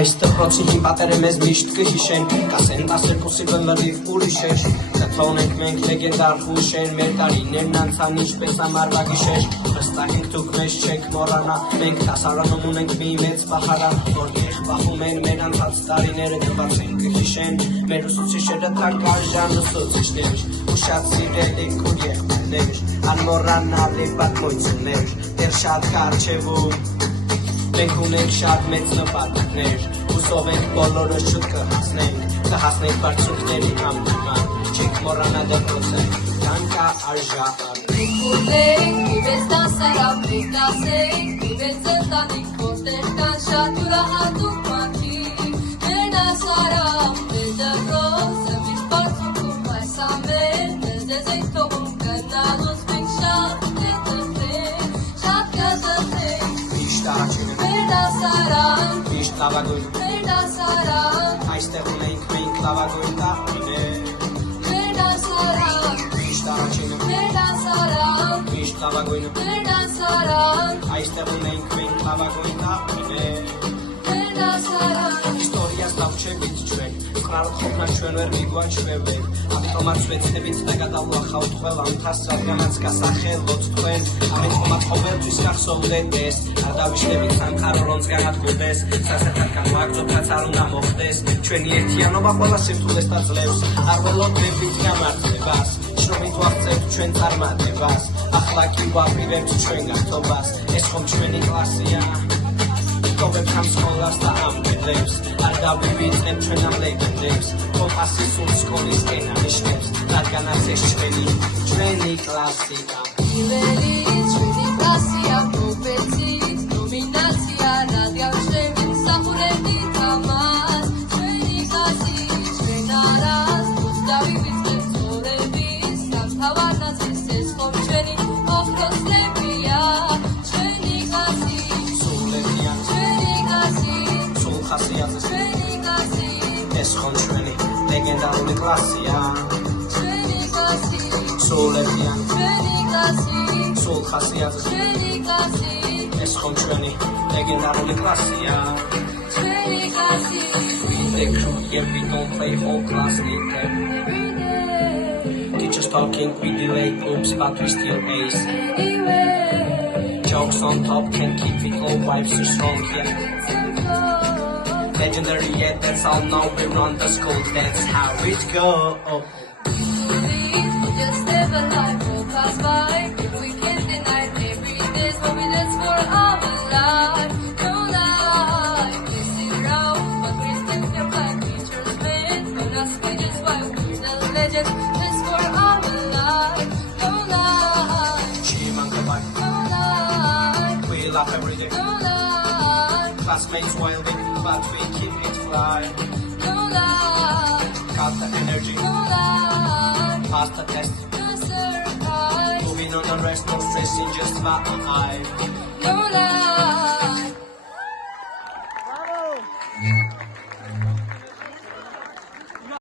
Այս դպրոցի հին պատերը մեզ միշտ կհիշեն Կասեն 10 possible լրիվ ուրիշեր Կթողնենք մենք լեգենդար հուշեր Մեր տարիներն անցան ինչպես ամառվա գիշեր Վստահ ենք դուք մեզ չեք մոռանա Մենք դասարանում ունենք մի մեծ պահարան Որտեղ պահում են մեր անցած տարիները Դված են կհիշեն Մեր ուսուցիչները թանկարժան ուսուցիչներ Ու շատ սիրելի քույր եղբայրներ Անմոռանալի պատմություններ Դեռ շատ կարճևում Մենք ունենք շատ մեծ նպատակներ Հուսով ենք բոլորս շուտ կհասնենք Կհասնենք բարձունքների համնման Չենք մոռանա դպրոցը Կանկա արժան Մենք ունենք մի մեծ դասարան Մենք դասենք մի մեծ ընտանիք Որտեղ կան շատ յուրահատուկ մարդիկ Մեր դասարան, մեր դպրոցը միշտ բարձունքում Այս ամեն ձեզ ենք թողում գնալուց Մենք շատ կտտենք, շատ կզտենք Միշտ առաջինը Մեր դասարան, Միշտ լավագույն մեր դասարան Այստեղ ունենք մենք լավագույն տարիներ Մեր դասարան, Միշտ առաջինը մեր դասարան Միշտ լավագույնը Մեր դասարան, Այստեղ ունենք մենք լավագույն տարիներ մեր դասարան История ставчевит чвен Украл хопна чвენвер мигуан чвევեր ამიტომაც ვეცდებით და გადავлахავთ ყველამ თას რადგანაც გასახელოთ თქვენ ამიტომაც ყოველთვის გახსოვდეთ ეს არ დავიშლებით სამყარო რომს განადგურდეს სასეთარგან ვაგზობაც არ უნდა მოხდეს ჩვენი ერთიანობა ყველა სირთულეს დაძლევს არ ველოდებით გამართლებას შრომით ვაღწევთ ჩვენ წარმატებას ახლა კი ვაპირებთ ჩვენ გართობას ეს ხომ ჩვენი კლასია Tobem am scolas da am bedrevs Ar davivit em ჩვენ am legendებს Kompasi sul scolis ena nishneps Radganas es ჩვენი კლასიკა Iveli, ჩვენი კლასია პროფეციის ნომინაცია რადგან შევით სახურებით ამას ჩვენი კლასი ჩვენ არას თუს დავივიწყეთ ცხოვრების სამთავარნაცის ეს ხომ ჩვენი ოქროსლებია ჩვენი კლასი სულებიან ჩვენი კლასი სულ ხასიათის ჩვენი კლასი ეს ხომ ჩვენი ლეგენდარული კლასია ჩვენი კლასი სულებიან ჩვენი კლასი სულ ხასიათის ჩვენი კლასი ეს ხომ ჩვენი ლეგენდარული კლასია ჩვენი კლასი The crew here we don't play whole class later Teachers talking we delay oops but we still ace anyway Jokes on top can keep it low vibes so strong here Legendary yet that's all now we run the school that's how it go Just live a life will pass by if we can't deny every day's what we did for our life no lie this is wrong but we still feel like teachers made when us pages why we're the legend this for our life no lie Chimanga bye no lie We laugh every day no lie Classmates while we but we keep it fly no lie Got the energy no lie Pass the test no surprise Moving on the rest no stressing just vibe no lie